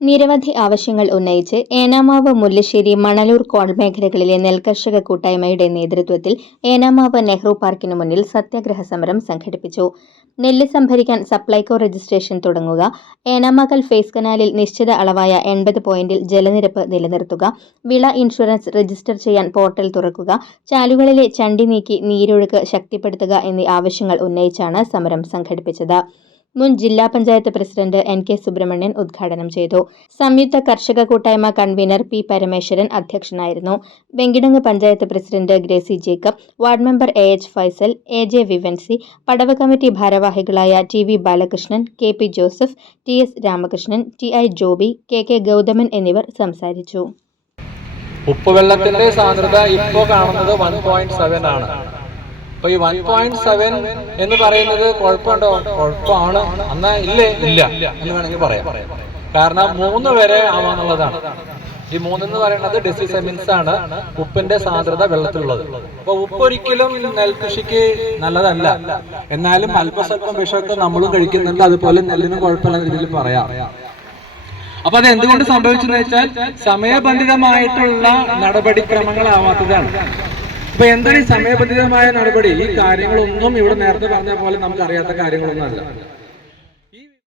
നിരവധി ആവശ്യങ്ങൾ ഉന്നയിച്ച് ഏനാമാവ് മുല്ലശ്ശേരി മണലൂർ കോൾ മേഖലകളിലെ നെൽകർഷക കൂട്ടായ്മയുടെ നേതൃത്വത്തിൽ ഏനാമാവ് നെഹ്റു പാർക്കിന് മുന്നിൽ സത്യാഗ്രഹ സമരം സംഘടിപ്പിച്ചു. നെല്ല് സംഭരിക്കാൻ സപ്ലൈകോ രജിസ്ട്രേഷൻ തുടങ്ങുക. ഏനാമാക്കൽ ഫേസ് കനാലിൽ നിശ്ചിത അളവായ എൺപത് പോയിന്റിൽ ജലനിരപ്പ് നിലനിർത്തുക. വിള ഇൻഷുറൻസ് രജിസ്റ്റർ ചെയ്യാൻ പോർട്ടൽ തുറക്കുക. ചാലുകളിലെ ചണ്ടി നീക്കി നീരൊഴുക്ക് ശക്തിപ്പെടുത്തുക എന്നീ ആവശ്യങ്ങൾ ഉന്നയിച്ചാണ് സമരം സംഘടിപ്പിച്ചത്. മുൻ ജില്ലാ panchayat president N K Subramanian ഉദ്ഘാടനം ചെയ്തു. സംയുക്ത കർഷക കൂട്ടായ്മ കൺവീനർ പി പരമേശ്വരൻ അധ്യക്ഷനായിരുന്നു. Venkitangu panchayat president Gracy Jacob ward member A H Faisal A J Vivancy Padav committee ഭാരവാഹികളായ T V Balakrishnan K P Joseph T S Ramakrishnan T I Joby K K Gauthaman എന്നിവർ സംസാരിച്ചു. ഉപ്പുവെള്ളത്തിന്റെ സാന്ദ്രത ഇപ്പോ കാണുന്നത് one point seven ആണ്. അപ്പൊ ഈ one point seven എന്ന് പറയുന്നത് കുഴപ്പമുണ്ടോ? കുഴപ്പമാണ്. എന്നാ ഇല്ലേ? ഇല്ല എന്ന് വേണമെങ്കിൽ പറയാം. കാരണം മൂന്ന് വരെ ആവാന്നുള്ളതാണ്. ഈ മൂന്നെന്ന് പറയുന്നത് ഡെസിസെമിൻസ് ആണ്. ഉപ്പിന്റെ സാന്ദ്രത വെള്ളത്തിലുള്ളത്. അപ്പൊ ഉപ്പ് ഒരിക്കലും നെൽകൃഷിക്ക് നല്ലതല്ല. എന്നാലും അല്പസ്വല്പം വിഷമൊക്കെ നമ്മളും കഴിക്കുന്നുണ്ട്. അതുപോലെ നെല്ലിനും കുഴപ്പമില്ല രീതിയിൽ പറയാം. അപ്പൊ അത് എന്തുകൊണ്ട് സംഭവിച്ചെന്ന് വെച്ചാൽ സമയബന്ധിതമായിട്ടുള്ള നടപടിക്രമങ്ങളാവാത്തതാണ്. അപ്പൊ എന്താണ് ഈ സമയബന്ധിതമായ നടപടി? ഈ കാര്യങ്ങളൊന്നും ഇവിടെ നേരത്തെ പറഞ്ഞ പോലെ നമുക്ക് അറിയാത്ത കാര്യങ്ങളൊന്നും അല്ല